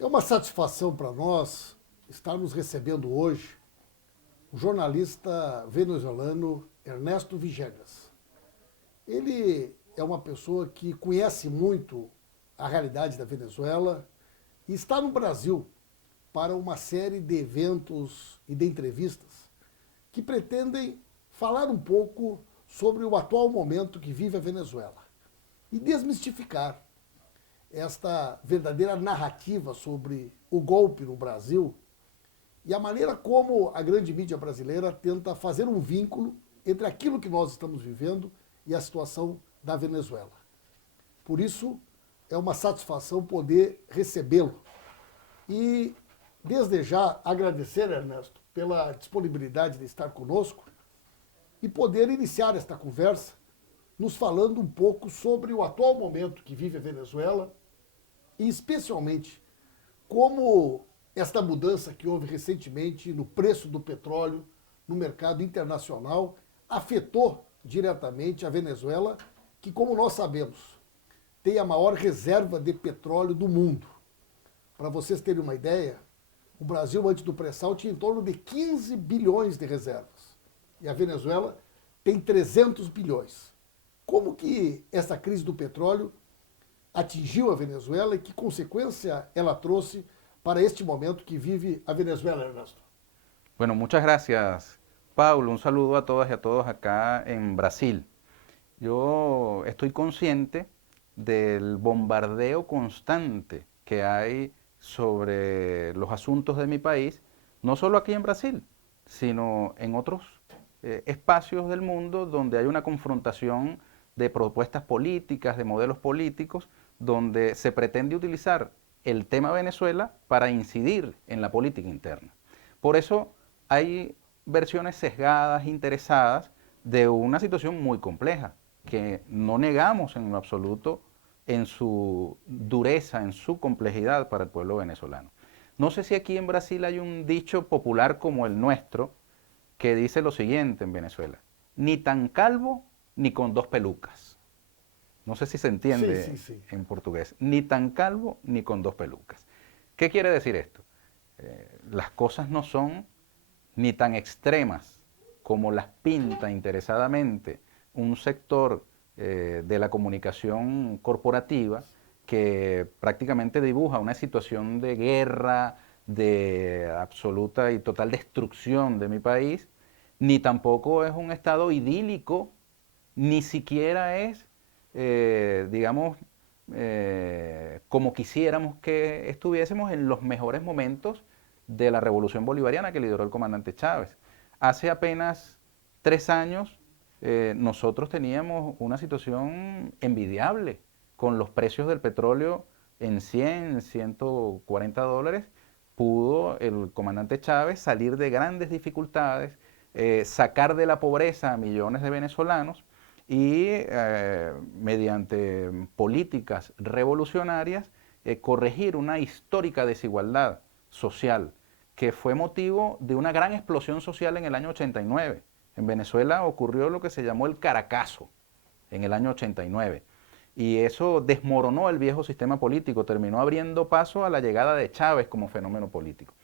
É uma satisfação para nós estarmos recebendo hoje o jornalista venezuelano Ernesto Villegas. Ele é uma pessoa que conhece muito a realidade da Venezuela e está no Brasil para uma série de eventos e de entrevistas que pretendem falar um pouco sobre o atual momento que vive a Venezuela e desmistificar esta verdadeira narrativa sobre o golpe no Brasil e a maneira como a grande mídia brasileira tenta fazer um vínculo entre aquilo que nós estamos vivendo e a situação da Venezuela. Por isso, é uma satisfação poder recebê-lo. E, desde já, agradecer, Ernesto, pela disponibilidade de estar conosco e poder iniciar esta conversa nos falando um pouco sobre o atual momento que vive a Venezuela e, especialmente, como esta mudança que houve recentemente no preço do petróleo no mercado internacional afetou diretamente a Venezuela, que, como nós sabemos, tem a maior reserva de petróleo do mundo. Para vocês terem uma ideia, o Brasil, antes do pré-sal, tinha em torno de 15 bilhões de reservas. E a Venezuela tem 300 bilhões. Como que essa crise do petróleo atingiu a Venezuela e que consequência ela trouxe para este momento que vive a Venezuela, Ernesto? Bueno, muchas gracias, Paulo. Un saludo a todas y a todos acá en Brasil. Yo estoy consciente del bombardeo constante que hay sobre los asuntos de mi país, no solo aquí en Brasil, sino en otros espacios del mundo donde hay una confrontación de propuestas políticas, de modelos políticos, donde se pretende utilizar el tema Venezuela para incidir en la política interna. Por eso hay versiones sesgadas, interesadas, de una situación muy compleja, que no negamos en lo absoluto en su dureza, en su complejidad para el pueblo venezolano. No sé si aquí en Brasil hay un dicho popular como el nuestro, que dice lo siguiente en Venezuela: ni tan calvo ni con dos pelucas. No sé si se entiende en portugués. Ni tan calvo ni con dos pelucas. ¿Qué quiere decir esto? Las cosas no son ni tan extremas como las pinta interesadamente un sector de la comunicación corporativa que prácticamente dibuja una situación de guerra, de absoluta y total destrucción de mi país, ni tampoco es un estado idílico, ni siquiera es, digamos, como quisiéramos que estuviésemos en los mejores momentos de la revolución bolivariana que lideró el comandante Chávez. Hace apenas 3 años nosotros teníamos una situación envidiable con los precios del petróleo en 100, 140 dólares. Pudo el comandante Chávez salir de grandes dificultades, sacar de la pobreza a millones de venezolanos y mediante políticas revolucionarias corregir una histórica desigualdad social que fue motivo de una gran explosión social en el año 89. En Venezuela ocurrió lo que se llamó el Caracazo en el año 89 y eso desmoronó el viejo sistema político, terminó abriendo paso a la llegada de Chávez como fenómeno político.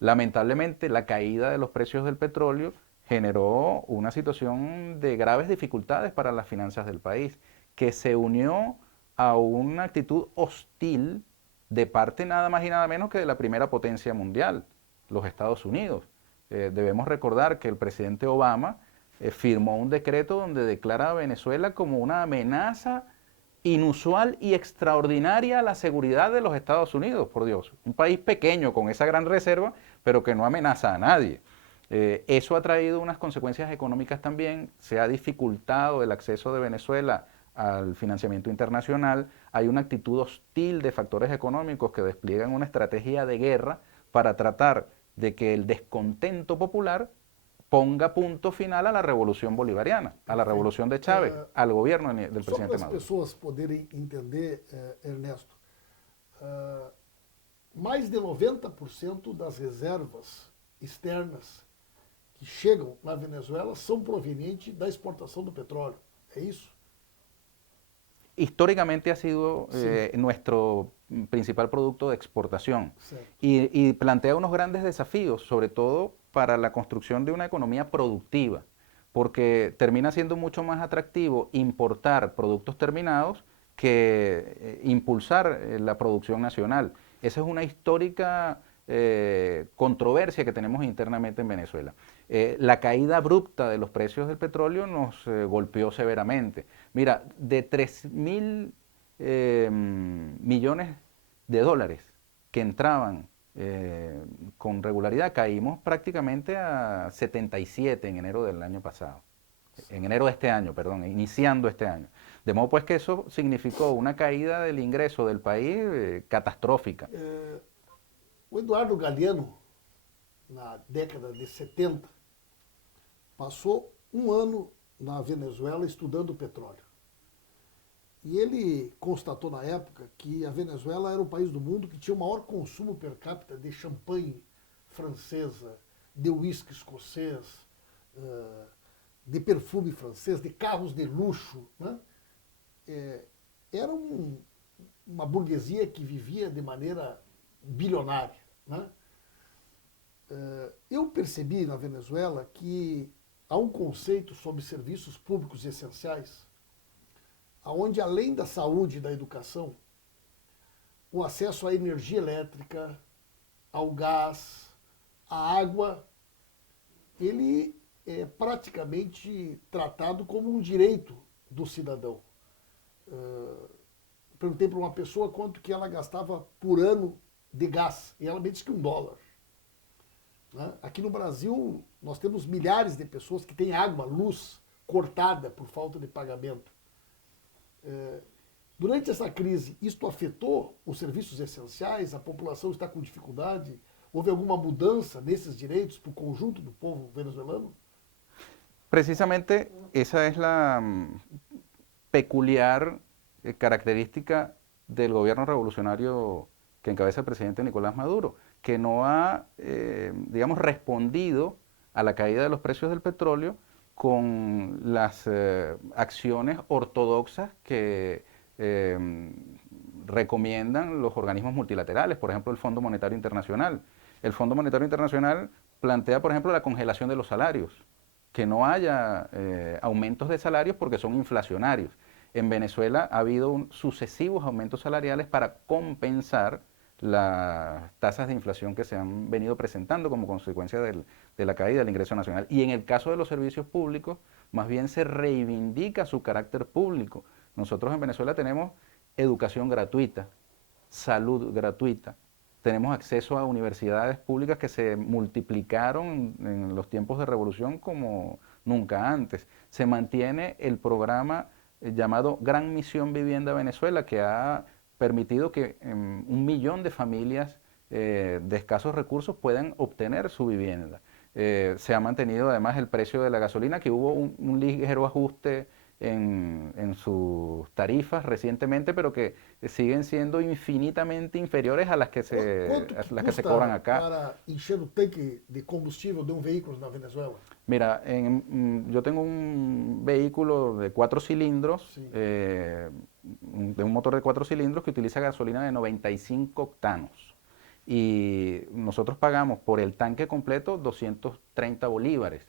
Lamentablemente, la caída de los precios del petróleo generó una situación de graves dificultades para las finanzas del país, que se unió a una actitud hostil de parte nada más y nada menos que de la primera potencia mundial, los Estados Unidos. Debemos recordar que el presidente Obama firmó un decreto donde declara a Venezuela como una amenaza inusual y extraordinaria a la seguridad de los Estados Unidos, por Dios. Un país pequeño con esa gran reserva, pero que no amenaza a nadie. Eso ha traído unas consecuencias económicas también, se ha dificultado el acceso de Venezuela al financiamiento internacional, hay una actitud hostil de factores económicos que despliegan una estrategia de guerra para tratar de que el descontento popular ponga punto final a la revolución bolivariana, a la revolución de Chávez, al gobierno del presidente Maduro. Só para as pessoas poderem entender, Ernesto, mais de 90% das reservas externas que chegam na Venezuela são provenientes da exportação do petróleo. É isso? Históricamente ha sido nuestro principal producto de exportación. Sí. Y plantea unos grandes desafíos, sobre todo para la construcción de una economía productiva, porque termina siendo mucho más atractivo importar productos terminados que impulsar la producción nacional. Esa es una histórica controversia que tenemos internamente en Venezuela. La caída abrupta de los precios del petróleo nos golpeó severamente. Mira, de 3.000 millones de dólares que entraban con regularidad, caímos prácticamente a 77 en enero del año pasado. En enero de este año, perdón, iniciando este año. De modo pues que eso significó una caída del ingreso del país catastrófica. O Eduardo Galeano, na década de 70, passou um ano na Venezuela estudando petróleo. E ele constatou na época que a Venezuela era o país do mundo que tinha o maior consumo per capita de champanhe francesa, de uísque escocês, de perfume francês, de carros de luxo. Né? Era uma burguesia que vivia de maneira bilionária. Né? Eu percebi na Venezuela que há um conceito sobre serviços públicos essenciais, onde além da saúde e da educação, o acesso à energia elétrica, ao gás, à água, ele é praticamente tratado como um direito do cidadão. Perguntei para uma pessoa quanto que ela gastava por ano de gás, e ela me disse que $1. Né? Aqui no Brasil, nós temos milhares de pessoas que têm água, luz cortada por falta de pagamento. Durante essa crise, isto afetou os serviços essenciais? A população está com dificuldade? Houve alguma mudança nesses direitos para o conjunto do povo venezuelano? Precisamente esa es la peculiar característica del gobierno revolucionario que encabeza el presidente Nicolás Maduro, que no ha, digamos, respondido a la caída de los precios del petróleo con las acciones ortodoxas que recomiendan los organismos multilaterales, por ejemplo el Fondo Monetario Internacional. El Fondo Monetario Internacional plantea, por ejemplo, la congelación de los salarios, que no haya aumentos de salarios porque son inflacionarios. En Venezuela ha habido sucesivos aumentos salariales para compensar las tasas de inflación que se han venido presentando como consecuencia de la caída del ingreso nacional. Y en el caso de los servicios públicos, más bien se reivindica su carácter público. Nosotros en Venezuela tenemos educación gratuita, salud gratuita, tenemos acceso a universidades públicas que se multiplicaron en los tiempos de revolución como nunca antes. Se mantiene el programa llamado Gran Misión Vivienda Venezuela, que ha permitido que 1 millón de familias de escasos recursos puedan obtener su vivienda. Se ha mantenido además el precio de la gasolina, que hubo un ligero ajuste en sus tarifas recientemente, pero que siguen siendo infinitamente inferiores a las que se cobran acá. Para encher o tanque de combustible de un vehículo na Venezuela? Mira, yo tengo un vehículo de 4 cilindros, Sí. de un motor de 4 cilindros que utiliza gasolina de 95 octanos. Y nosotros pagamos por el tanque completo 230 bolívares.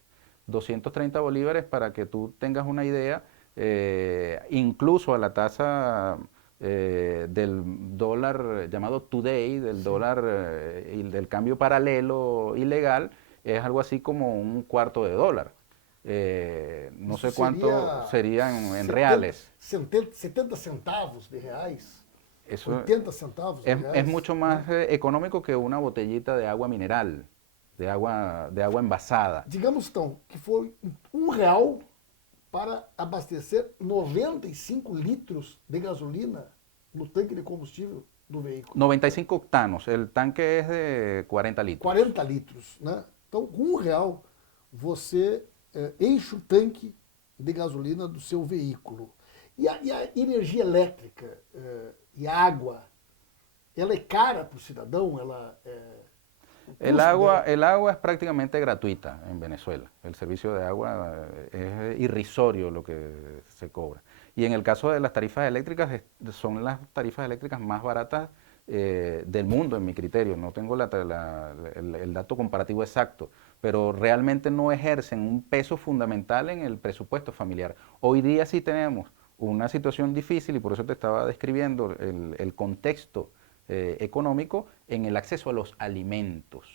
230 bolívares, para que tú tengas una idea, incluso a la tasa del dólar llamado today, del dólar y del cambio paralelo ilegal, es algo así como $0,25. No sé cuánto sería en reales. 70 centavos de reais? Eso 80 centavos de reais? es mucho más económico que una botellita de agua mineral, de agua envasada. Digamos então que foi R$1 para abastecer 95 litros de gasolina no tanque de combustível do veículo. 95 octanos, el tanque es de 40 litros. 40 litros, né? Então, com R$1, você enche o tanque de gasolina do seu veículo. E a energia elétrica e a água, ela é cara para o cidadão? El agua es prácticamente gratuita en Venezuela. El servicio de agua es irrisorio lo que se cobra. Y en el caso de las tarifas eléctricas, son las tarifas eléctricas más baratas del mundo, en mi criterio. No tengo el dato comparativo exacto, pero realmente no ejercen un peso fundamental en el presupuesto familiar. Hoy día sí tenemos una situación difícil y por eso te estaba describiendo el contexto económico en el acceso a los alimentos,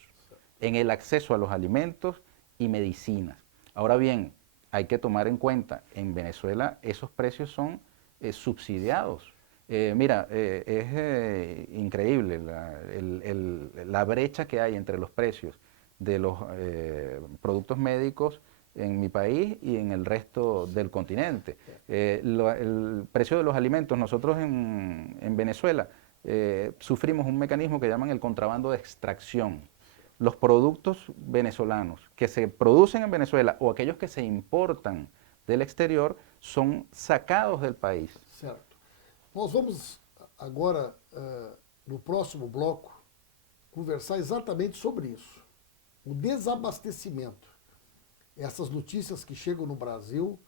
en el acceso a los alimentos y medicinas. Ahora bien, hay que tomar en cuenta, en Venezuela esos precios son subsidiados. Mira, es increíble la brecha que hay entre los precios de los productos médicos en mi país y en el resto del continente. El precio de los alimentos, nosotros en Venezuela sufrimos un mecanismo que llaman el contrabando de extracción. Los productos venezolanos que se producen en Venezuela o aquellos que se importan del exterior son sacados del país. Certo. Nós vamos agora, no próximo bloco, conversar exatamente sobre isso. O desabastecimento. Essas notícias que chegam no Brasil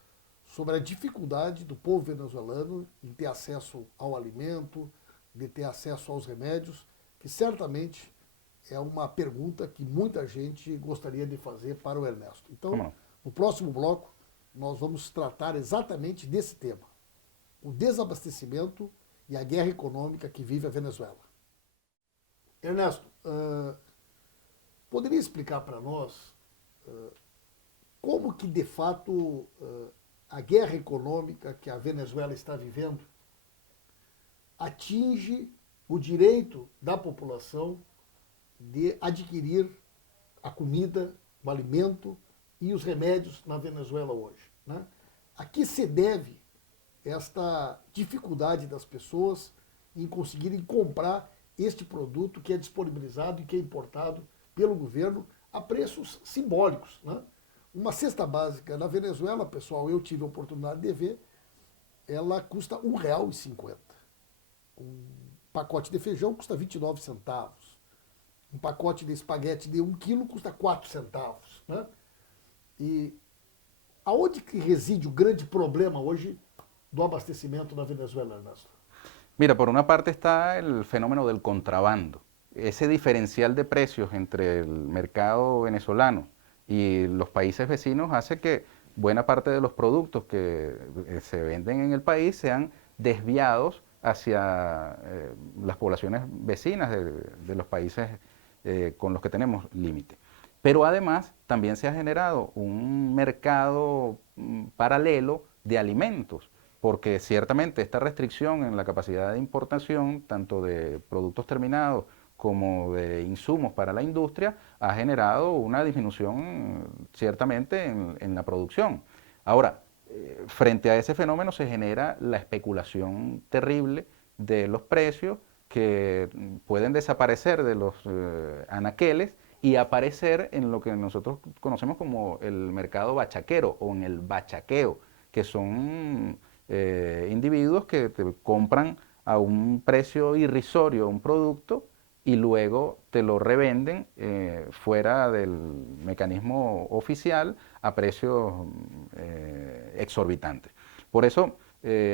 sobre a dificuldade do povo venezuelano em ter acesso ao alimento, de ter acesso aos remédios, que certamente é uma pergunta que muita gente gostaria de fazer para o Ernesto. Então, no próximo bloco, nós vamos tratar exatamente desse tema. O desabastecimento e a guerra econômica que vive a Venezuela. Ernesto, poderia explicar para nós como que, de fato, a guerra econômica que a Venezuela está vivendo atinge o direito da população de adquirir a comida, o alimento e os remédios na Venezuela hoje, né? A que se deve esta dificuldade das pessoas em conseguirem comprar este produto que é disponibilizado e que é importado pelo governo a preços simbólicos, né? Uma cesta básica na Venezuela, pessoal, eu tive a oportunidade de ver, ela custa R$1,50. Um pacote de feijão custa 29 centavos. Um pacote de espaguete de 1 quilo custa 4 centavos. Né? E aonde que reside o grande problema hoje do abastecimento na Venezuela, Ernesto? Mira, por una parte está el fenómeno del contrabando, ese diferencial de precios entre el mercado venezolano y los países vecinos hace que buena parte de los productos que se venden en el país sean desviados hacia las poblaciones vecinas de los países con los que tenemos límite. Pero además también se ha generado un mercado paralelo de alimentos, porque ciertamente esta restricción en la capacidad de importación, tanto de productos terminados como de insumos para la industria, ha generado una disminución ciertamente en la producción. Ahora, frente a ese fenómeno se genera la especulación terrible de los precios que pueden desaparecer de los anaqueles y aparecer en lo que nosotros conocemos como el mercado bachaquero o en el bachaqueo, que son individuos que te compran a un precio irrisorio un producto y luego te lo revenden fuera del mecanismo oficial a precios exorbitantes. Por eso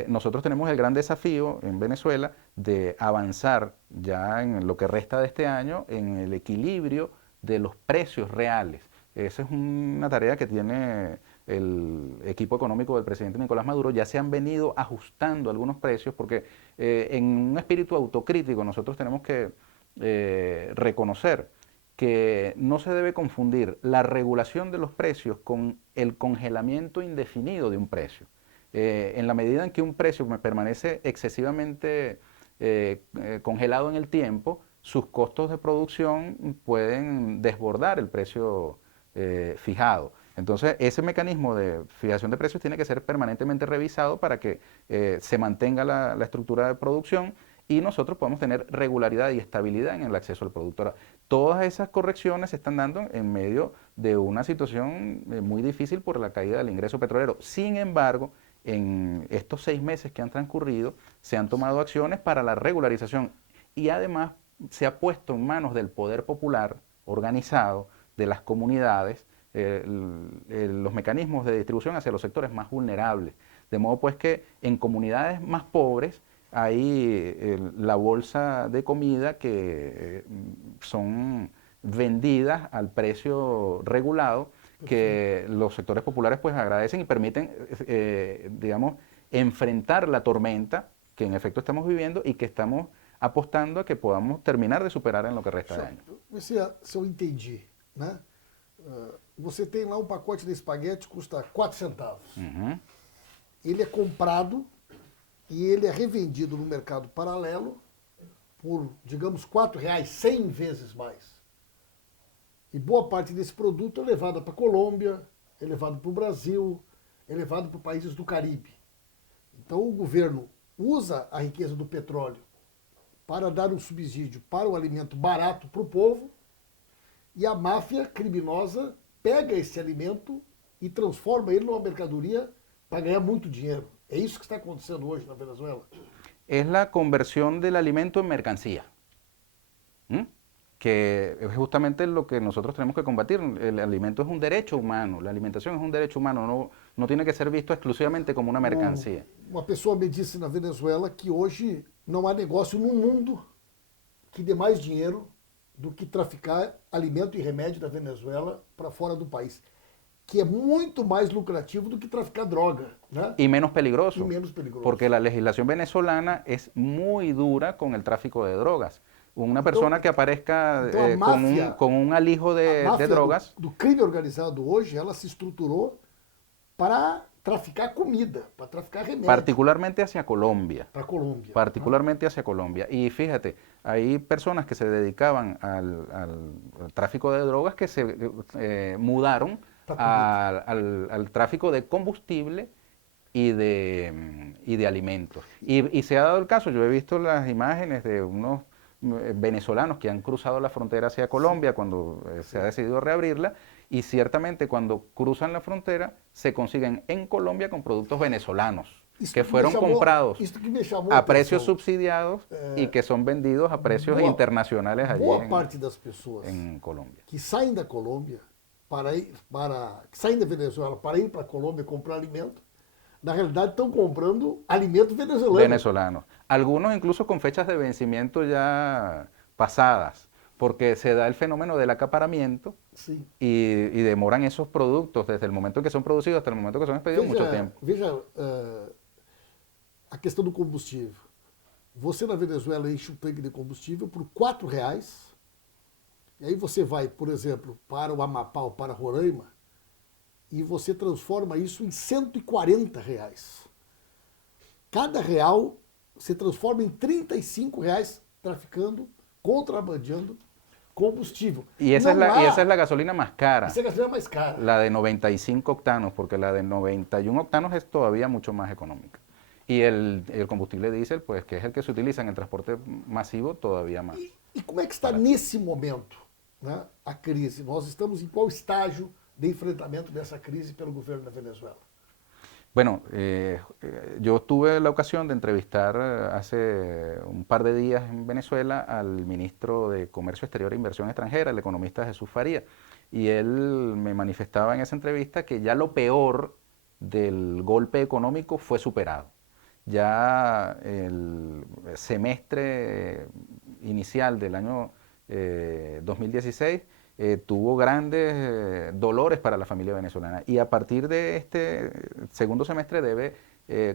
nosotros tenemos el gran desafío en Venezuela de avanzar ya en lo que resta de este año en el equilibrio de los precios reales. Esa es una tarea que tiene el equipo económico del presidente Nicolás Maduro. Ya se han venido ajustando algunos precios porque en un espíritu autocrítico nosotros tenemos que reconocer que no se debe confundir la regulación de los precios con el congelamiento indefinido de un precio. En la medida en que un precio permanece excesivamente congelado en el tiempo, sus costos de producción pueden desbordar el precio fijado. Entonces, ese mecanismo de fijación de precios tiene que ser permanentemente revisado para que se mantenga la estructura de producción y nosotros podemos tener regularidad y estabilidad en el acceso al producto. Ahora, todas esas correcciones se están dando en medio de una situación muy difícil por la caída del ingreso petrolero. Sin embargo, en estos 6 meses que han transcurrido, se han tomado acciones para la regularización y además se ha puesto en manos del poder popular organizado, de las comunidades, los mecanismos de distribución hacia los sectores más vulnerables. De modo pues que en comunidades más pobres hay la bolsa de comida que son vendidas al precio regulado, que los sectores populares pues agradecen y permiten, digamos, enfrentar la tormenta que en efecto estamos viviendo y que estamos apostando a que podamos terminar de superar en lo que resta de año. Se eu entendi, né? Você tem lá um pacote de espaguete que custa 4 centavos. Uhum. Ele é comprado e ele é revendido no mercado paralelo por, digamos, R$ 4,00, 100 vezes mais. E boa parte desse produto é levada para a Colômbia, é levado para o Brasil, é levado para países do Caribe. Então o governo usa a riqueza do petróleo para dar um subsídio para o alimento barato para o povo, e a máfia criminosa pega esse alimento e transforma ele numa mercadoria para ganhar muito dinheiro. É isso que está acontecendo hoje na Venezuela. Es la conversión del alimento en mercancía, ¿m? Que es justamente lo que nosotros tenemos que combatir. El alimento es un derecho humano, la alimentación es un derecho humano, no tiene que ser visto exclusivamente como una mercancía. Uma pessoa me disse na Venezuela que hoje não há negócio no mundo que dê mais dinheiro do que traficar alimento e remédio da Venezuela para fora do país, que é muito mais lucrativo do que traficar droga, né? Y menos peligroso, Y menos peligroso. porque la legislación venezolana es muy dura con el tráfico de drogas. Una persona que aparezca então a máfia, con un alijo de drogas... do crime organizado hoje, ela se estruturou para traficar comida, para traficar remédio. Particularmente hacia Colombia. Para Colômbia. Particularmente hacia Colombia. Y fíjate, hay personas que se dedicaban al tráfico de drogas que se mudaron al tráfico de combustible y de alimentos. Y se ha dado el caso, yo he visto las imágenes de unos venezolanos que han cruzado la frontera hacia Colombia cuando se ha decidido reabrirla, y ciertamente cuando cruzan la frontera se consiguen en Colombia con productos venezolanos que fueron comprados a precios subsidiados y que son vendidos a precios internacionales allí boa parte das pessoas en Colombia. Que saem da Colômbia que saem da Venezuela para ir para a Colômbia comprar alimento, na realidade estão comprando alimento venezolano. Algunos incluso con fechas de vencimiento ya pasadas, porque se da el fenómeno del acaparamiento sí. y demoran esos productos desde el momento en que son producidos hasta el momento que son expedidos mucho tiempo. Veja a questão do combustível. Você na Venezuela enche um tanque de combustível por R$ 4,00, e aí você vai, por exemplo, para o Amapá ou para Roraima, e você transforma isso em R$ 140. Cada real se transforma em R$ 35 traficando, contrabandeando combustible. Y esa es la gasolina más cara. Esa es la gasolina más cara. La de 95 octanos, porque la de 91 octanos es todavía mucho más económica. Y el combustible diésel, pues, que es el que se utiliza en el transporte masivo, todavía más. E como é que está nesse momento, né, a crise? Nós estamos em qual estágio de enfrentamento dessa crise pelo governo da Venezuela? Bueno, yo tuve la ocasión de entrevistar hace un par de días en Venezuela al ministro de Comercio Exterior e Inversión Extranjera, el economista Jesús Faría, y él me manifestaba en esa entrevista que ya lo peor del golpe económico fue superado. Ya el semestre inicial del año 2016 tuvo grandes dolores para la familia venezolana, y a partir de este segundo semestre debe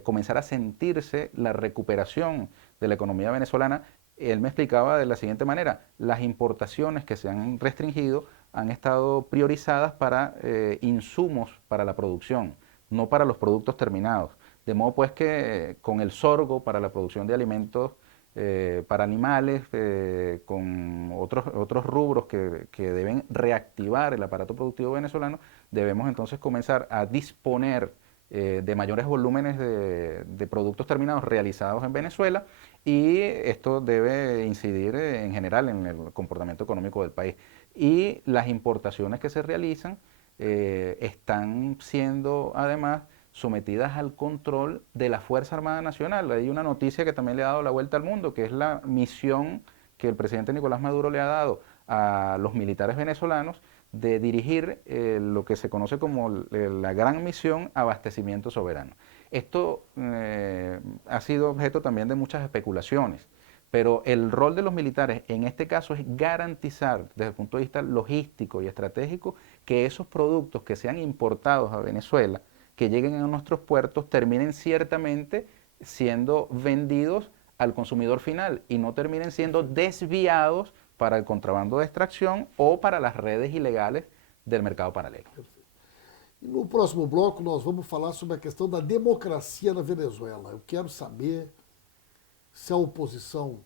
comenzar a sentirse la recuperación de la economía venezolana. Él me explicaba de la siguiente manera: las importaciones que se han restringido han estado priorizadas para insumos para la producción, no para los productos terminados. De modo pues que con el sorgo para la producción de alimentos para animales, con otros rubros que deben reactivar el aparato productivo venezolano, debemos entonces comenzar a disponer de mayores volúmenes de productos terminados realizados en Venezuela, y esto debe incidir en general en el comportamiento económico del país. Y las importaciones que se realizan están siendo además sometidas al control de la Fuerza Armada Nacional. Hay una noticia que también le ha dado la vuelta al mundo, que es la misión que el presidente Nicolás Maduro le ha dado a los militares venezolanos de dirigir lo que se conoce como la gran misión Abastecimiento Soberano. Esto ha sido objeto también de muchas especulaciones, pero el rol de los militares en este caso es garantizar desde el punto de vista logístico y estratégico que esos productos que sean importados a Venezuela, que lleguen a nuestros puertos, terminen ciertamente siendo vendidos al consumidor final y no terminen siendo desviados para el contrabando de extracción o para las redes ilegales del mercado paralelo. E no próximo bloco nós vamos falar sobre a questão da democracia na Venezuela. Eu quero saber se a oposição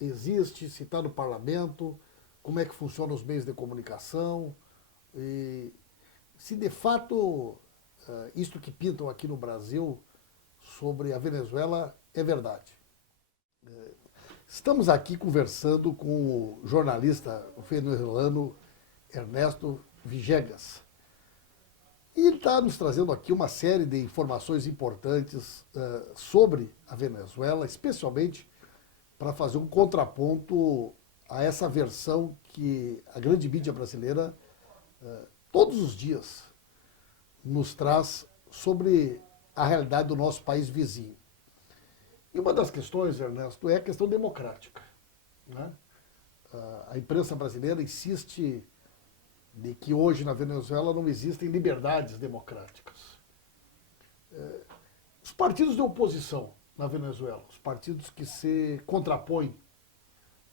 existe, se está no parlamento, como é que funcionam os meios de comunicação, e se de fato isto que pintam aqui no Brasil sobre a Venezuela é verdade. Estamos aqui conversando com o jornalista venezuelano Ernesto Villegas. E ele está nos trazendo aqui uma série de informações importantes sobre a Venezuela, especialmente para fazer um contraponto a essa versão que a grande mídia brasileira todos os dias nos traz sobre a realidade do nosso país vizinho. E uma das questões, Ernesto, é a questão democrática, né? A imprensa brasileira insiste de que hoje na Venezuela não existem liberdades democráticas. Os partidos de oposição na Venezuela, os partidos que se contrapõem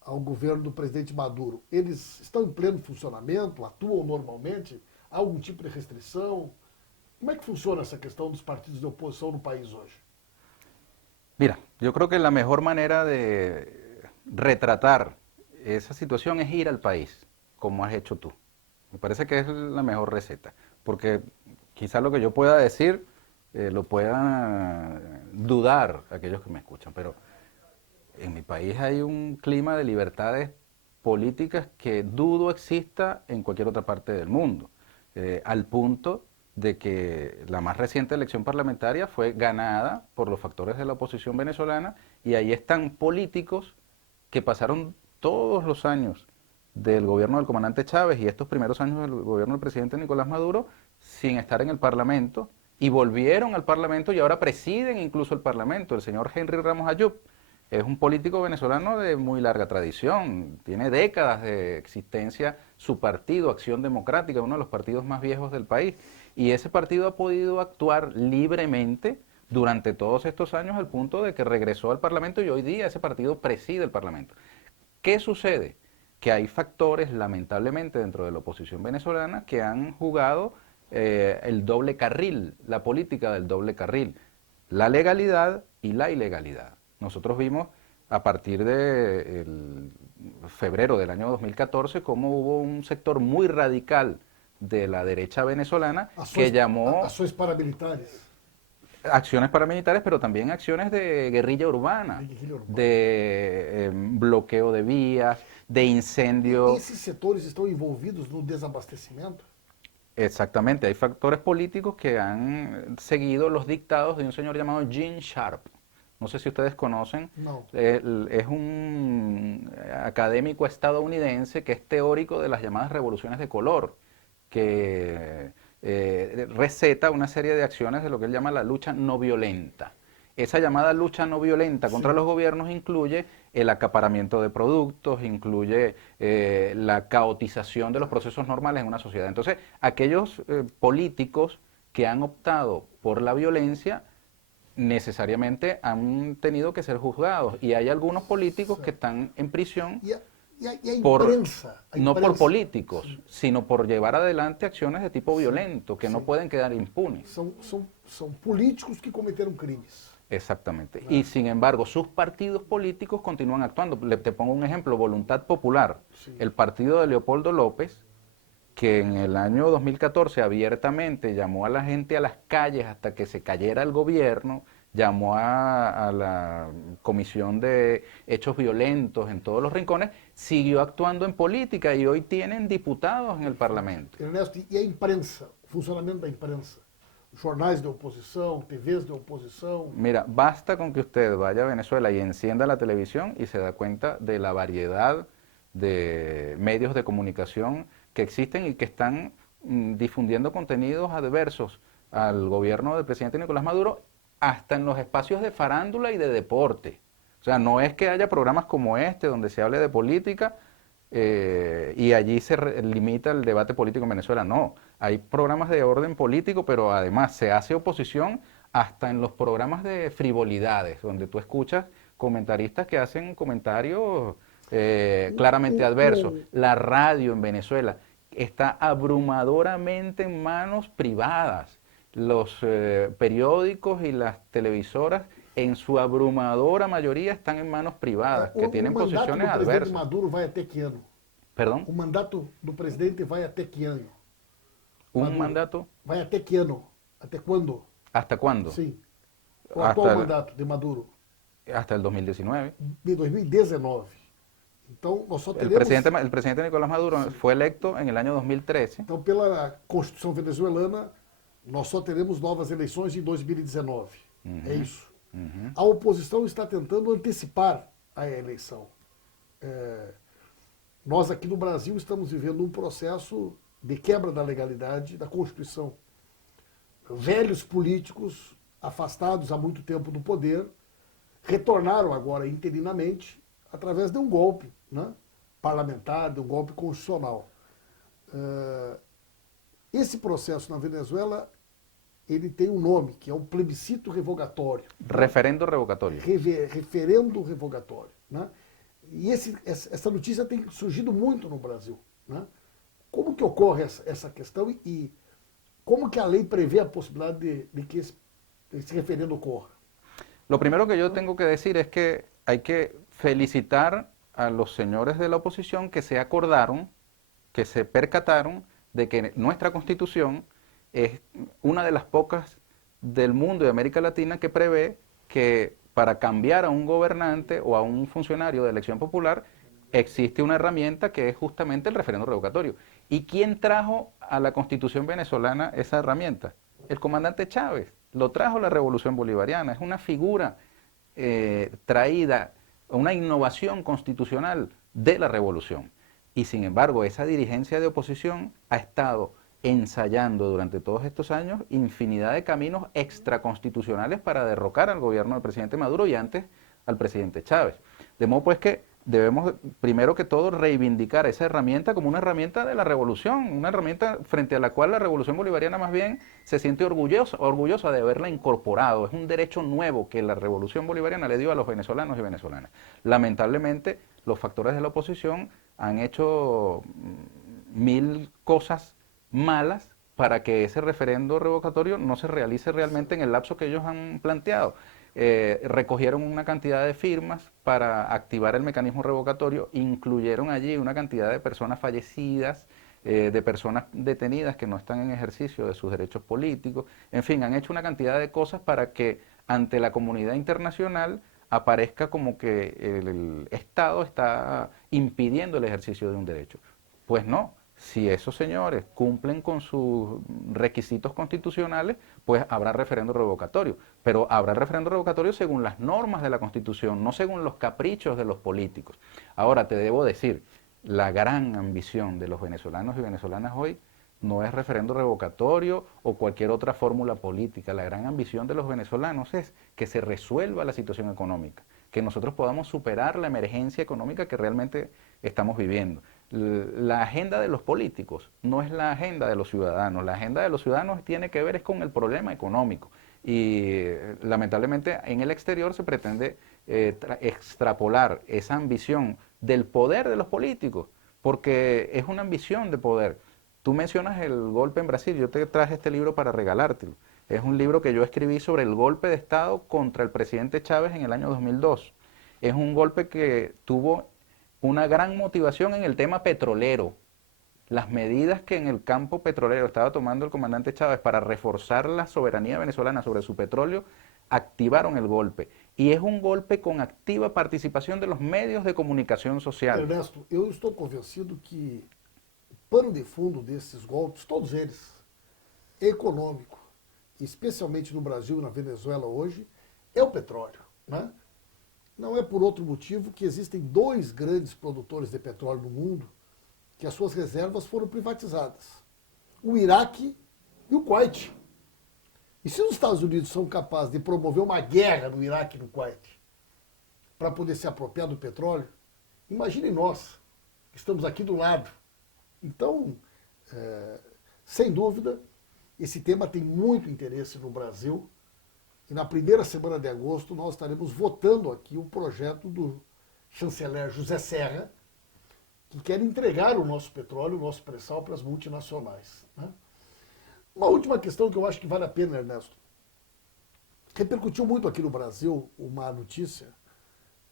ao governo do presidente Maduro, eles estão em pleno funcionamento, atuam normalmente? Há algum tipo de restrição? Como é que funciona essa questão dos partidos de oposição no país hoje? Mira, yo creo que la mejor manera de retratar esa situación es ir al país, como has hecho tú. Me parece que es la mejor receta, porque quizás lo que yo pueda decir lo puedan dudar aquellos que me escuchan, pero en mi país hay un clima de libertades políticas que dudo exista en cualquier otra parte del mundo, al punto de que la más reciente elección parlamentaria fue ganada por los factores de la oposición venezolana y ahí están políticos que pasaron todos los años del gobierno del comandante Chávez y estos primeros años del gobierno del presidente Nicolás Maduro sin estar en el Parlamento y volvieron al Parlamento y ahora presiden incluso el Parlamento. El señor Henry Ramos Ayub es un político venezolano de muy larga tradición, tiene décadas de existencia su partido, Acción Democrática, uno de los partidos más viejos del país, y ese partido ha podido actuar libremente durante todos estos años al punto de que regresó al Parlamento y hoy día ese partido preside el Parlamento. ¿Qué sucede? Que hay factores, lamentablemente, dentro de la oposición venezolana que han jugado el doble carril, la política del doble carril, la legalidad y la ilegalidad. Nosotros vimos a partir de febrero del año 2014 cómo hubo un sector muy radical de la derecha venezolana que llamó... Ações paramilitares. Acciones paramilitares, pero también acciones de guerrilla urbana, de bloqueo de vías, de incendio. Esses setores estão envolvidos no desabastecimento? Exactamente, hay factores políticos que han seguido los dictados de un señor llamado Gene Sharp. No sé si ustedes conocen, No. Es un académico estadounidense que es teórico de las llamadas revoluciones de color, que receta una serie de acciones de lo que él llama la lucha no violenta. Esa llamada lucha no violenta contra los gobiernos incluye el acaparamiento de productos, incluye la caotización de los procesos normales en una sociedad. Entonces, aquellos políticos que han optado por la violencia necesariamente han tenido que ser juzgados y hay algunos políticos que están en prisión no por políticos, sino por llevar adelante acciones de tipo violento que no pueden quedar impunes. São políticos que cometeram crimes. Exactamente. Y sin embargo, sus partidos políticos continúan actuando. Te pongo un ejemplo, Voluntad Popular. Sí. El partido de Leopoldo López, que en el año 2014 abiertamente llamó a la gente a las calles hasta que se cayera el gobierno, llamó a la comisión de hechos violentos en todos los rincones, siguió actuando en política y hoy tienen diputados en el Parlamento. Ernesto, e a imprensa, o funcionamento da imprensa? Jornais de oposição, TVs de oposição? Mira, basta con que usted vaya a Venezuela y encienda la televisión y se da cuenta de la variedad de medios de comunicación que existen y que están difundiendo contenidos adversos al gobierno del presidente Nicolás Maduro hasta en los espacios de farándula y de deporte. O sea, no es que haya programas como este donde se hable de política y allí limita el debate político en Venezuela. No, hay programas de orden político, pero además se hace oposición hasta en los programas de frivolidades, donde tú escuchas comentaristas que hacen comentarios claramente adversos. La radio en Venezuela está abrumadoramente en manos privadas. Los periódicos y las televisoras en su abrumadora mayoría están en manos privadas, que tienen posiciones adversas. O mandato do presidente Maduro vai até que ano? ¿Perdón? O mandato do presidente vai até que ano? ¿Un mandato? Vai até que ano? Até quando? ¿Hasta cuándo? Sim. O atual mandato de Maduro? Hasta el 2019. De 2019. Então, nós só teremos... El presidente Nicolás Maduro fue electo en el año 2013. Então, pela Constituição venezuelana, nós só teremos novas eleições em 2019. É isso. A oposição está tentando antecipar a eleição. Nós aqui no Brasil estamos vivendo um processo de quebra da legalidade da Constituição. Velhos políticos, afastados há muito tempo do poder, retornaram agora interinamente através de um golpe, né, parlamentar, de um golpe constitucional. Esse processo na Venezuela, ele tem um nome, que é o plebiscito revogatório. Referendo revogatório. Referendo revogatório. Né? E essa notícia tem surgido muito no Brasil. Né? Como que ocorre essa questão e como que a lei prevê a possibilidade de que esse referendo ocorra? Lo primero que yo tengo que decir es que hay que felicitar a los señores de la oposición que se acordaron, que se percataron de que nuestra Constitución es una de las pocas del mundo y de América Latina que prevé que para cambiar a un gobernante o a un funcionario de elección popular existe una herramienta que es justamente el referendo revocatorio. ¿Y quién trajo a la Constitución venezolana esa herramienta? El comandante Chávez. Lo trajo la Revolución Bolivariana. Es una figura traída, una innovación constitucional de la revolución. Y sin embargo, esa dirigencia de oposición ha estado ensayando durante todos estos años infinidad de caminos extraconstitucionales para derrocar al gobierno del presidente Maduro y antes al presidente Chávez. De modo pues que debemos primero que todo reivindicar esa herramienta como una herramienta de la revolución, una herramienta frente a la cual la revolución bolivariana más bien se siente orgullosa de haberla incorporado. Es un derecho nuevo que la revolución bolivariana le dio a los venezolanos y venezolanas. Lamentablemente los factores de la oposición han hecho mil cosas malas para que ese referendo revocatorio no se realice realmente en el lapso que ellos han planteado. Recogieron una cantidad de firmas para activar el mecanismo revocatorio, incluyeron allí una cantidad de personas fallecidas, de personas detenidas que no están en ejercicio de sus derechos políticos, en fin, han hecho una cantidad de cosas para que ante la comunidad internacional aparezca como que el Estado está impidiendo el ejercicio de un derecho. Pues no. Si esos señores cumplen con sus requisitos constitucionales, pues habrá referendo revocatorio. Pero habrá referendo revocatorio según las normas de la Constitución, no según los caprichos de los políticos. Ahora, te debo decir, la gran ambición de los venezolanos y venezolanas hoy no es referendo revocatorio o cualquier otra fórmula política. La gran ambición de los venezolanos es que se resuelva la situación económica, que nosotros podamos superar la emergencia económica que realmente estamos viviendo. La agenda de los políticos no es la agenda de los ciudadanos. La agenda de los ciudadanos tiene que ver es con el problema económico. Y lamentablemente en el exterior se pretende extrapolar esa ambición del poder de los políticos, porque es una ambición de poder. Tú mencionas el golpe en Brasil, yo te traje este libro para regalártelo. Es un libro que yo escribí sobre el golpe de Estado contra el presidente Chávez en el año 2002. Es un golpe que tuvo una gran motivación en el tema petrolero. Las medidas que en el campo petrolero estaba tomando el comandante Chávez para reforzar la soberanía venezolana sobre su petróleo, activaron el golpe. Y es un golpe con activa participación de los medios de comunicación social. Ernesto, eu estou convencido que o pano de fundo desses golpes, todos eles, econômico, especialmente no Brasil e na Venezuela hoje, é o petróleo, né? Não é por outro motivo que existem dois grandes produtores de petróleo no mundo que as suas reservas foram privatizadas. O Iraque e o Kuwait. E se os Estados Unidos são capazes de promover uma guerra no Iraque e no Kuwait para poder se apropriar do petróleo, imagine nós, que estamos aqui do lado. Então, sem dúvida, esse tema tem muito interesse no Brasil. E na primeira semana de agosto nós estaremos votando aqui o projeto do chanceler José Serra, que quer entregar o nosso petróleo, o nosso pré-sal para as multinacionais, né? Uma última questão que eu acho que vale a pena, Ernesto. Repercutiu muito aqui no Brasil uma notícia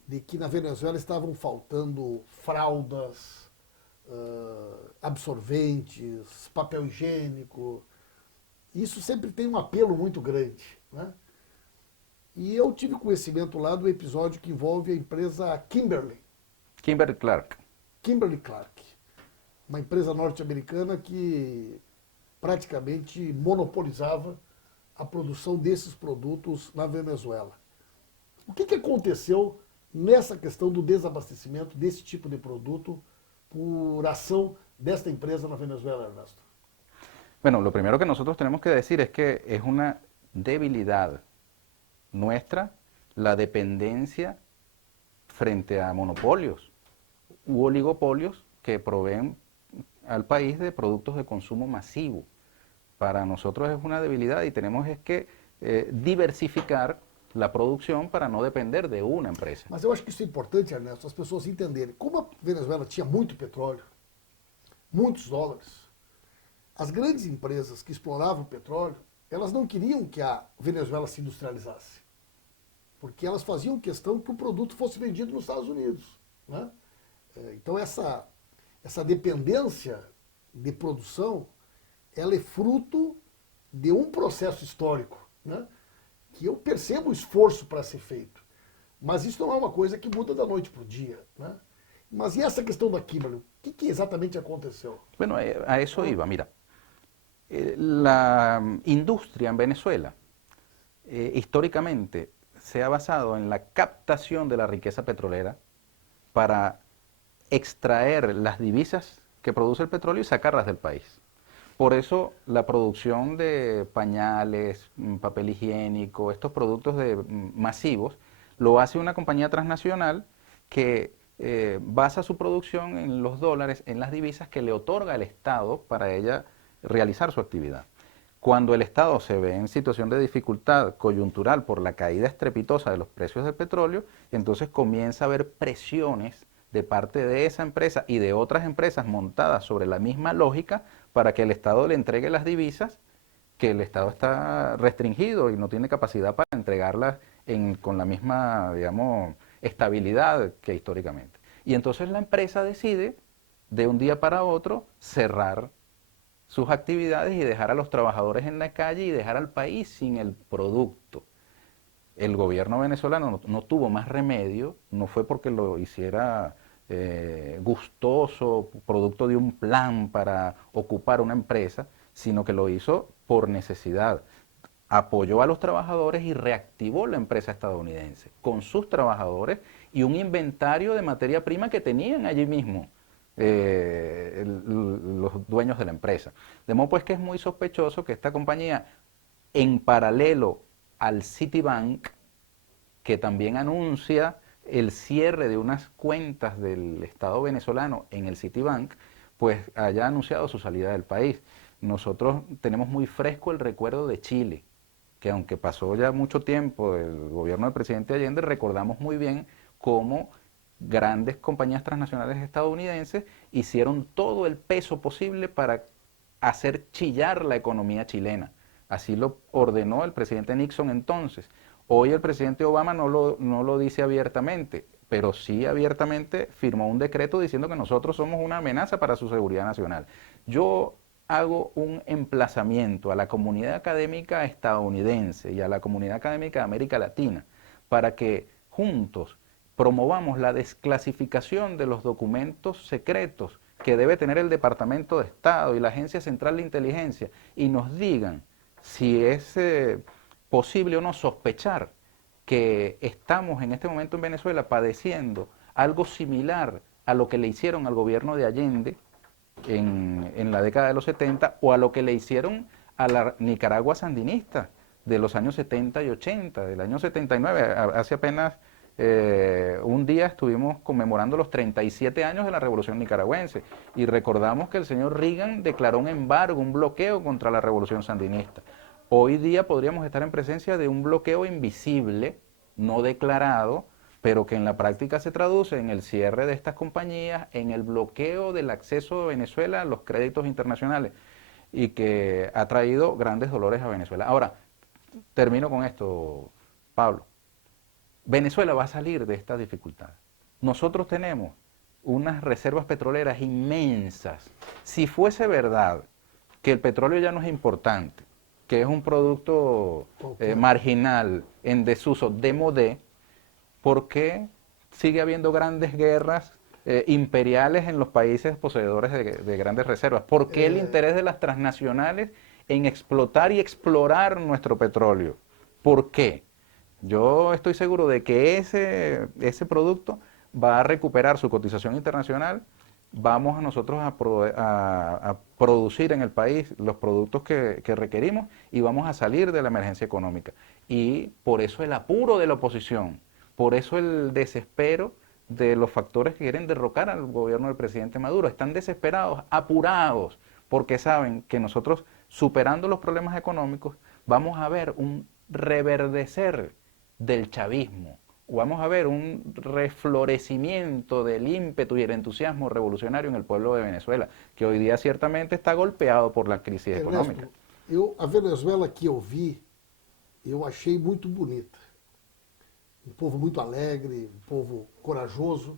de que na Venezuela estavam faltando fraldas, absorventes, papel higiênico. Isso sempre tem um apelo muito grande, né? E eu tive conhecimento lá do episódio que envolve a empresa Kimberly. Kimberly-Clark. Kimberly-Clark, uma empresa norte-americana que praticamente monopolizava a produção desses produtos na Venezuela. O que aconteceu nessa questão do desabastecimento desse tipo de produto por ação desta empresa na Venezuela, Ernesto? Bueno, lo primero que nosotros tenemos que decir es que es una debilidad nuestra la dependencia frente a monopolios u oligopolios que proveen al país de productos de consumo masivo. Para nosotros es una debilidad y tenemos es que diversificar la producción para no depender de una empresa. Mas eu acho que isso é importante, Ernesto, as pessoas entenderem. Como a Venezuela tinha muito petróleo, muitos dólares, as grandes empresas que exploravam o petróleo, elas não queriam que a Venezuela se industrializasse, porque elas faziam questão que o produto fosse vendido nos Estados Unidos, né? Então essa dependência de produção, ela é fruto de um processo histórico, né? Que eu percebo o esforço para ser feito, mas isso não é uma coisa que muda da noite para o dia, né? Mas e essa questão da Kimberly? O que exatamente aconteceu? Bueno, a eso iba, mira. La industria en Venezuela históricamente se ha basado en la captación de la riqueza petrolera para extraer las divisas que produce el petróleo y sacarlas del país. Por eso la producción de pañales, papel higiénico, estos productos masivos, lo hace una compañía transnacional que basa su producción en los dólares, en las divisas que le otorga el Estado para ella realizar su actividad. Cuando el Estado se ve en situación de dificultad coyuntural por la caída estrepitosa de los precios del petróleo, entonces comienza a haber presiones de parte de esa empresa y de otras empresas montadas sobre la misma lógica para que el Estado le entregue las divisas, que el Estado está restringido y no tiene capacidad para entregarlas con la misma, digamos, estabilidad que históricamente. Y entonces la empresa decide de un día para otro cerrar sus actividades y dejar a los trabajadores en la calle y dejar al país sin el producto. El gobierno venezolano no tuvo más remedio, no fue porque lo hiciera gustoso, producto de un plan para ocupar una empresa, sino que lo hizo por necesidad. Apoyó a los trabajadores y reactivó la empresa estadounidense con sus trabajadores y un inventario de materia prima que tenían allí mismo los dueños de la empresa. De modo pues que es muy sospechoso que esta compañía, en paralelo al Citibank, que también anuncia el cierre de unas cuentas del Estado venezolano en el Citibank, pues haya anunciado su salida del país. Nosotros tenemos muy fresco el recuerdo de Chile, que aunque pasó ya mucho tiempo del gobierno del presidente Allende, recordamos muy bien cómo grandes compañías transnacionales estadounidenses hicieron todo el peso posible para hacer chillar la economía chilena. Así lo ordenó el presidente Nixon entonces. Hoy el presidente Obama no lo dice abiertamente, pero sí abiertamente firmó un decreto diciendo que nosotros somos una amenaza para su seguridad nacional. Yo hago un emplazamiento a la comunidad académica estadounidense y a la comunidad académica de América Latina para que juntos promovamos la desclasificación de los documentos secretos que debe tener el Departamento de Estado y la Agencia Central de Inteligencia y nos digan si es posible o no sospechar que estamos en este momento en Venezuela padeciendo algo similar a lo que le hicieron al gobierno de Allende en la década de los 70 o a lo que le hicieron a la Nicaragua sandinista de los años 70 y 80, del año 79. Hace apenas un día estuvimos conmemorando los 37 años de la Revolución Nicaragüense y recordamos que el señor Reagan declaró un embargo, un bloqueo contra la Revolución Sandinista. Hoy día podríamos estar en presencia de un bloqueo invisible, no declarado, pero que en la práctica se traduce en el cierre de estas compañías, en el bloqueo del acceso de Venezuela a los créditos internacionales y que ha traído grandes dolores a Venezuela. Ahora, termino con esto, Pablo. Venezuela va a salir de esta dificultad. Nosotros tenemos unas reservas petroleras inmensas. Si fuese verdad que el petróleo ya no es importante, que es un producto marginal, en desuso, démodé, ¿por qué sigue habiendo grandes guerras imperiales en los países poseedores de grandes reservas? ¿Por qué el interés de las transnacionales en explotar y explorar nuestro petróleo? ¿Por qué? Yo estoy seguro de que ese producto va a recuperar su cotización internacional. Vamos a nosotros a producir en el país los productos que requerimos y vamos a salir de la emergencia económica. Y por eso el apuro de la oposición, por eso el desespero de los factores que quieren derrocar al gobierno del presidente Maduro. Están desesperados, apurados, porque saben que nosotros, superando los problemas económicos, vamos a ver un reverdecer del chavismo, vamos a ver un reflorecimiento del ímpetu y el entusiasmo revolucionario en el pueblo de Venezuela, que hoy día ciertamente está golpeado por la crisis económica. A Venezuela que eu vi, eu achei muito bonita. Um povo muito alegre, um povo corajoso.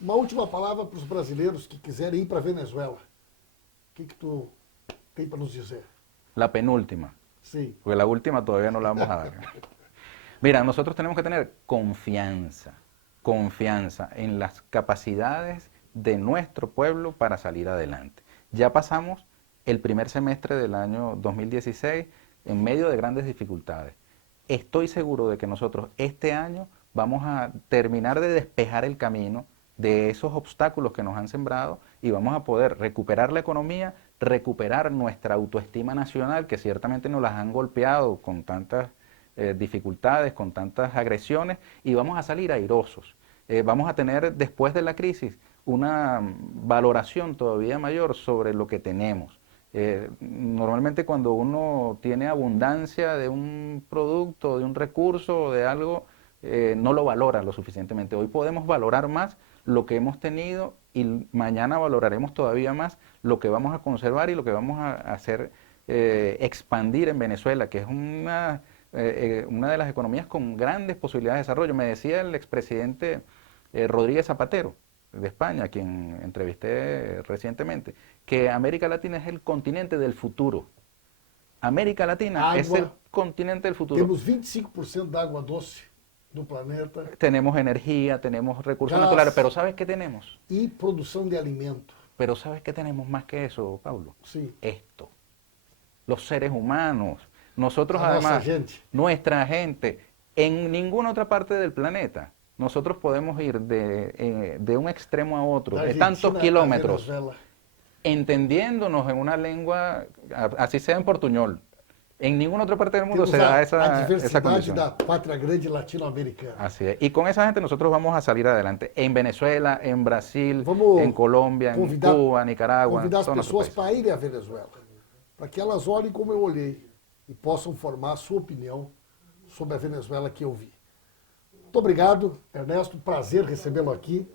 Uma última palavra para os brasileiros que quiserem ir para a Venezuela. O que tu tem para nos dizer? La penúltima. Sí. Porque la última todavía no la vamos a dar. Mira, nosotros tenemos que tener confianza en las capacidades de nuestro pueblo para salir adelante. Ya pasamos el primer semestre del año 2016 en medio de grandes dificultades. Estoy seguro de que nosotros este año vamos a terminar de despejar el camino de esos obstáculos que nos han sembrado y vamos a poder recuperar la economía, recuperar nuestra autoestima nacional, que ciertamente nos las han golpeado con tantas dificultades, con tantas agresiones, y vamos a salir airosos. Vamos a tener después de la crisis una valoración todavía mayor sobre lo que tenemos. Normalmente cuando uno tiene abundancia de un producto, de un recurso o de algo, no lo valora lo suficientemente. Hoy podemos valorar más lo que hemos tenido y mañana valoraremos todavía más lo que vamos a conservar y lo que vamos a hacer expandir en Venezuela, que es una de las economías con grandes posibilidades de desarrollo. Me decía el expresidente Rodríguez Zapatero, de España, a quien entrevisté recientemente, que América Latina es el continente del futuro. América Latina es el continente del futuro. Tenemos 25% de agua doce no planeta. Tenemos energía, tenemos recursos naturales, pero ¿sabes qué tenemos? Y producción de alimentos. Pero ¿sabes qué tenemos más que eso, Pablo? Sí. Esto. Los seres humanos. Nosotros nuestra gente, en ninguna otra parte del planeta, nosotros podemos ir de un extremo a otro, de tantos kilómetros, entendiéndonos en una lengua, así sea en portuñol. En ninguna otra parte del mundo se da esa condición. Da patria grande latinoamericana. Así es. Y con esa gente nosotros vamos a salir adelante. En Venezuela, en Brasil, en Colombia, en Cuba, Nicaragua. Convidar as pessoas para irem a Venezuela, para que elas olhem como eu olhei e possam formar a sua opinião sobre a Venezuela que eu vi. Muito obrigado, Ernesto. Prazer recebê-lo aqui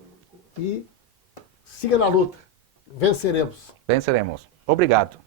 e siga na luta. Venceremos. Venceremos. Obrigado.